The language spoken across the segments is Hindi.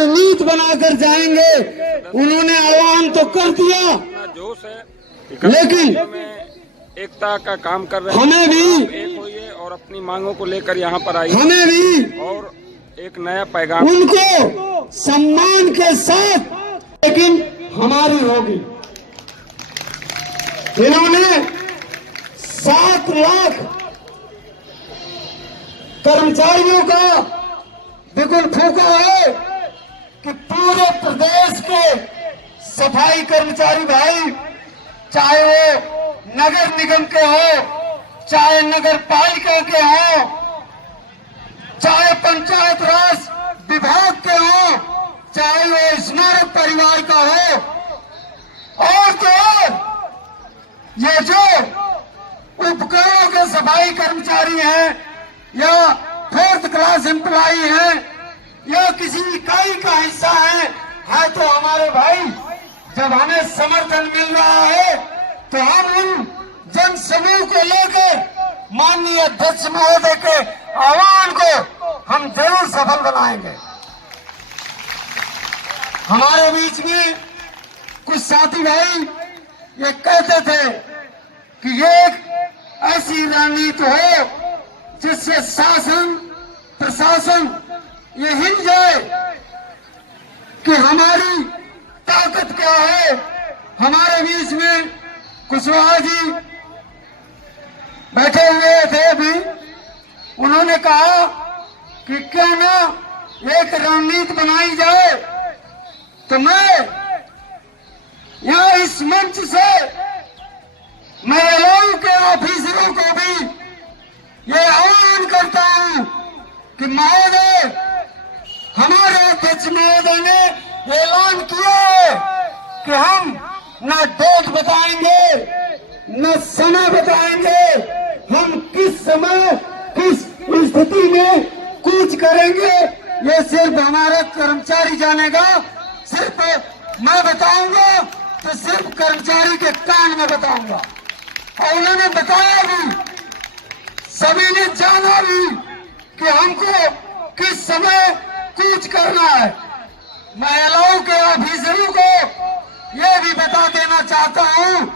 रणनीति बनाकर जाएंगे। उन्होंने आह्वान तो कर दिया, जोश है, लेकिन एकता का काम कर रहे हैं। हमें भी एक होइए और अपनी मांगों को लेकर यहाँ पर आइए, हमें भी और एक नया पैगाम उनको सम्मान के साथ, लेकिन हमारी होगी। इन्होंने 7 लाख कर्मचारियों का बिगुल फूका है कि पूरे प्रदेश के सफाई कर्मचारी भाई, चाहे वो नगर निगम के हो, चाहे नगर पालिका के हो, चाहे पंचायत राज विभाग के हो, चाहे वो स्मारक परिवार का हो, और तो ये जो उपकरणों के सफाई कर्मचारी हैं या 4th क्लास एम्प्लॉई हैं या किसी इकाई का हिस्सा है तो हमारे भाई, जब हमें समर्थन मिल रहा है तो हम उन जन समूह को लेकर माननीय अध्यक्ष महोदय के आह्वान को हम जरूर सफल बनाएंगे। हमारे बीच में कुछ साथी भाई ये कहते थे कि ये एक ऐसी रणनीति हो जिससे शासन प्रशासन ये हिल जाए कि हमारी ताकत क्या है। हमारे बीच में कुशवाहा जी बैठे हुए थे अभी, उन्होंने कहा कि क्यों ना एक रणनीति बनाई जाए। तो मैं यहाँ इस मंच से महिलाओं के ऑफिसरों को भी ये आह्वान करता हूँ कि महोदय, हमारे अध्यक्ष महोदय ने ऐलान किया है कि हम न डेट बताएंगे न समय बताएंगे, हम किस समय किस स्थिति में कूच करेंगे ये सिर्फ हमारा कर्मचारी जानेगा। सिर्फ मैं बताऊंगा तो सिर्फ कर्मचारी के कान में बताऊंगा। और उन्होंने बताया भी, सभी ने जाना भी कि हमको किस समय कूच करना है। महिलाओं के ऑफिसरों को ये भी बता देना चाहता हूँ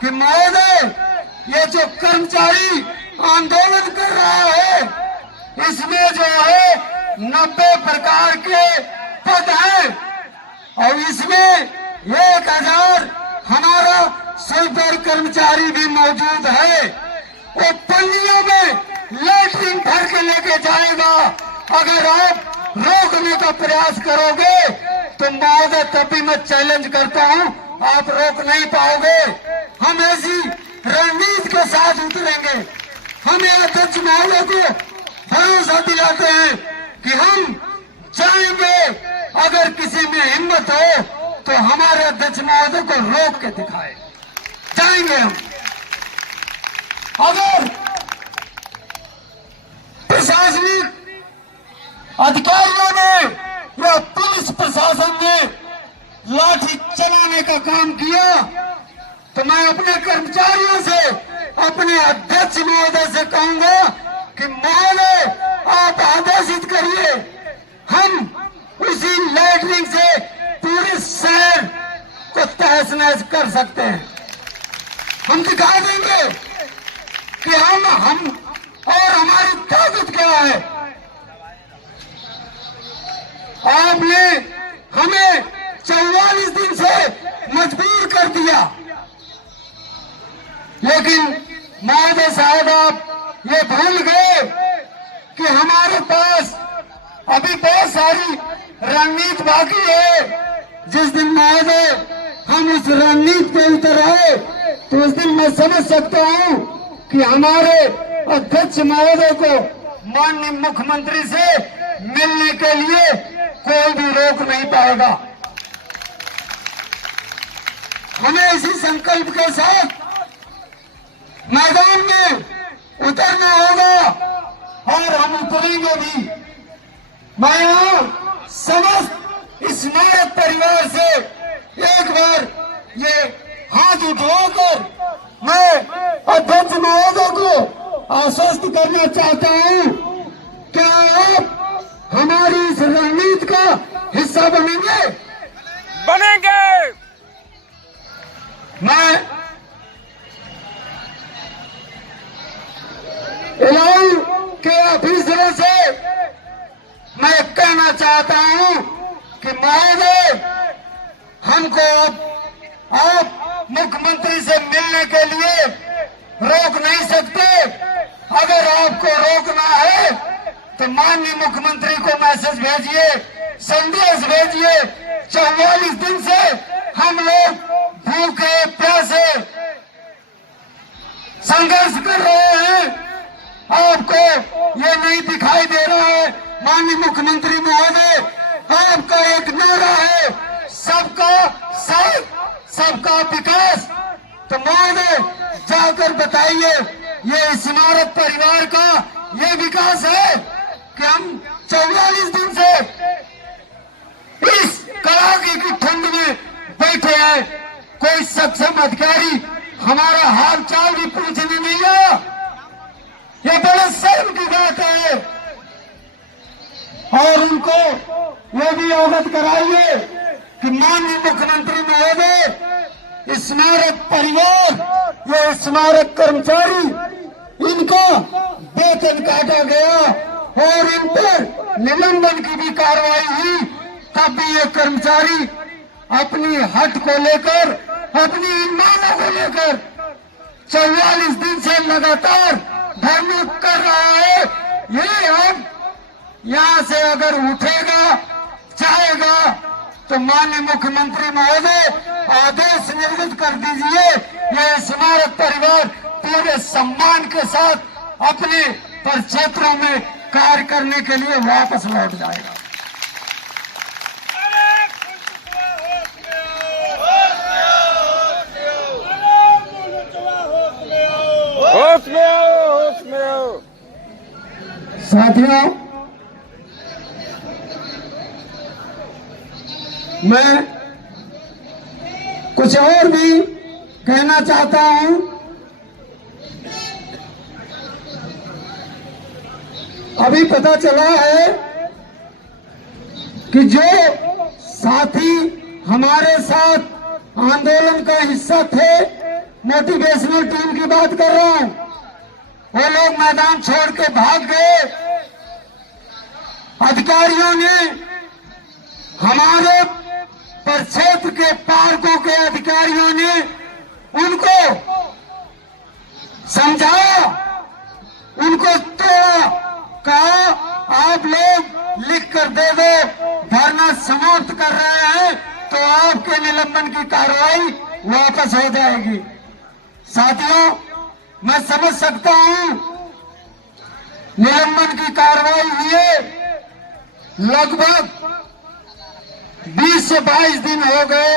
कि महोदय, ये जो कर्मचारी आंदोलन कर रहा है इसमें जो है 90 प्रकार के पद हैं और इसमें 1000 हमारा स्वीपर कर्मचारी भी मौजूद है। वो पन्नियों में लेटरिन भर के लेके जाएगा। अगर आप रोकने का प्रयास करोगे तो महोदय तब भी मैं चैलेंज करता हूँ, आप रोक नहीं पाओगे। हम ऐसी रणनीति के साथ उतरेंगे। हम ये अध्यक्ष महोदय को भरोसा दिलाते हैं कि हम जाएंगे। अगर किसी में हिम्मत हो तो हमारे अध्यक्ष महोदय को रोक के दिखाए, जाएंगे हम। अगर प्रशासनिक अधिकारियों ने या पुलिस प्रशासन ने लाठी चलाने का काम किया तो मैं अपने कर्मचारियों से, अपने अध्यक्ष महोदय से कहूंगा कि महोदय, आप आदेशित करिए, हम उसी लेटरिंग से पूरे शहर को तहस नहस कर सकते हैं। हम दिखा देंगे कि हम और हमारी ताकत क्या है। आपने हमें 44 दिन से मजबूर कर दिया, लेकिन महोदय साहब आप ये भूल गए कि हमारे पास अभी बहुत सारी रणनीति बाकी है। जिस दिन महोदय हम उस रणनीति पे उतर आए तो उस दिन मैं समझ सकता हूँ कि हमारे अध्यक्ष महोदय को माननीय मुख्यमंत्री से मिलने के लिए कोई भी रोक नहीं पाएगा। हमें इसी संकल्प के साथ मैदान में उतरना होगा और हम उतरेंगे भी। मैं यहाँ समस्त स्मारक परिवार से एक बार ये हाथ उठाकर मैं अध्यक्ष महोदय को आश्वस्त करना चाहता हूँ, क्या आप हमारी इस रणनीति का हिस्सा हिस्सा बनेंगे। बनेंगे। मैं इलाऊ के ऑफिसरों से मैं कहना चाहता हूं कि महोदय, हमको आप मुख्यमंत्री से मिलने के लिए रोक नहीं सकते। अगर आपको रोकना है तो माननीय मुख्यमंत्री को मैसेज भेजिए, संदेश भेजिए। 44 दिन से हम लोग भूखे प्यासे संघर्ष कर रहे हैं। आपको ये नहीं दिखाई दे रहा है। माननीय मुख्यमंत्री महोदय, आपका एक नारा है, सबका साथ, सबका विकास। तो महोदय, जाकर बताइए, ये स्मारक परिवार का ये विकास है कि हम 44 दिन से इस कड़ाके की ठंड में बैठे हैं। कोई सक्षम अधिकारी हमारा हाल चाल भी पूछने नहीं आया। ये बड़े शर्म की बात है। और उनको वो भी अवगत कराइए कि माननीय मुख्यमंत्री महोदय, स्मारक परिवार, ये स्मारक कर्मचारी, इनका वेतन काटा गया और इन पर निलंबन की भी कार्रवाई हुई। तब भी ये कर्मचारी अपनी हट को लेकर, अपनी इन मांगों को लेकर 44 दिन से लगातार धरना कर रहा है। ये अब यहाँ से अगर उठेगा, चाहेगा, तो माननीय मुख्यमंत्री महोदय आदेश निर्गत कर दीजिए। ये स्मारक परिवार पूरे सम्मान के साथ अपने परिक्षेत्रों में कार्य करने के लिए वापस लौट जाएगा। होश में आओ, होश में आओ। साथियों, मैं कुछ और भी कहना चाहता हूं। अभी पता चला है कि जो साथी हमारे साथ आंदोलन का हिस्सा थे, मोटिवेशनल टीम की बात कर रहा हूं, वो लोग मैदान छोड़ के भाग गए। अधिकारियों ने, हमारे परिक्षेत्र के पार्कों के अधिकारियों ने उनको समझाया, उनको तोड़ा, कहा आप लोग लिख कर दे दो, धरना समाप्त कर रहे हैं तो आपके निलंबन की कार्रवाई वापस हो जाएगी। साथियों, मैं समझ सकता हूं निलंबन की कार्रवाई हुई है, लगभग 20 से 22 दिन हो गए,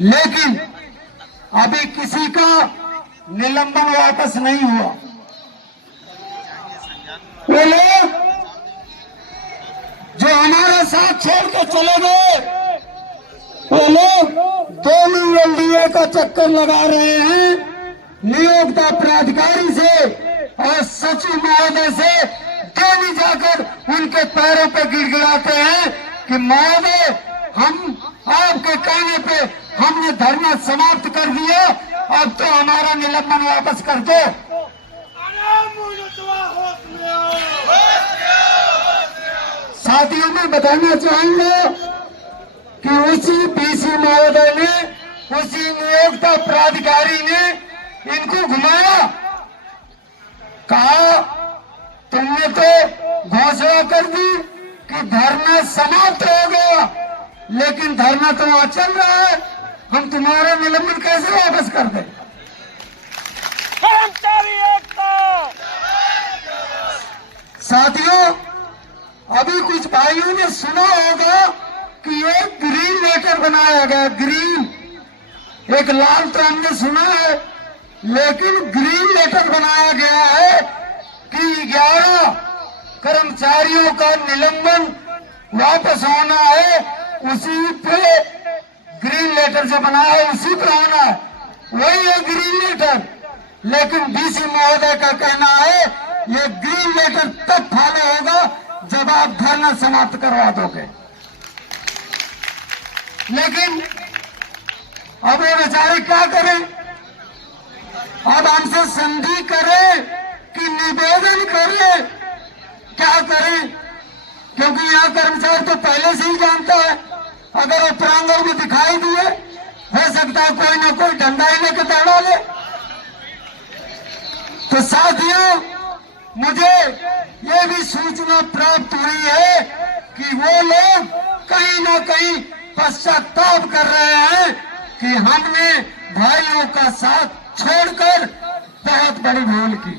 लेकिन अभी किसी का निलंबन वापस नहीं हुआ। वो लोग जो हमारा साथ छोड़ के चले गए, वो लोग दोनों एलडीए का चक्कर लगा रहे हैं। नियोक्ता प्राधिकारी से और सचिव महोदय से दोनों जाकर उनके पैरों पे गिड़गिड़ाते हैं कि महोदय, हम आपके कहने पे हमने धरना समाप्त कर दिया, अब तो हमारा निलंबन वापस कर दो। साथियों, मैं बताना चाहूंगा कि उसी पीसी महोदय ने, उसी नियोक्ता प्राधिकारी ने इनको घुमाया, कहा तुमने तो घोषणा कर दी कि धरना समाप्त हो गया, लेकिन धरना तो वहां चल रहा है, हम तुम्हारा निलंबन कैसे वापस कर दें? कर्मचारी एकता। साथियों, अभी कुछ भाइयों ने सुना होगा कि एक ग्रीन लेटर बनाया गया। ग्रीन, एक लाल तो हमने सुना है, लेकिन ग्रीन लेटर बनाया गया है कि 11 कर्मचारियों का निलंबन वापस होना है। उसी पे ग्रीन लेटर जो बनाया है उसी पे होना है, वही है ग्रीन लेटर। लेकिन डीसी महोदय का कहना है ये ग्रीन लेटर तब फॉलो होगा जब आप धरना समाप्त करवा दोगे। लेकिन अब वो बेचारे क्या करें? अब हमसे संधि करे कि निवेदन करे, क्या करें? क्योंकि यहाँ कर्मचारी तो पहले से ही जानता है, अगर वो प्रांगण में दिखाई दिए हो सकता है कोई ना कोई डंडा ही लेके दौड़ा ले। तो साथियों, मुझे ये भी सूचना प्राप्त हुई है कि वो लोग कहीं ना कहीं पश्चाताप कर रहे हैं कि हमने भाइयों का साथ छोड़कर बहुत बड़ी भूल की।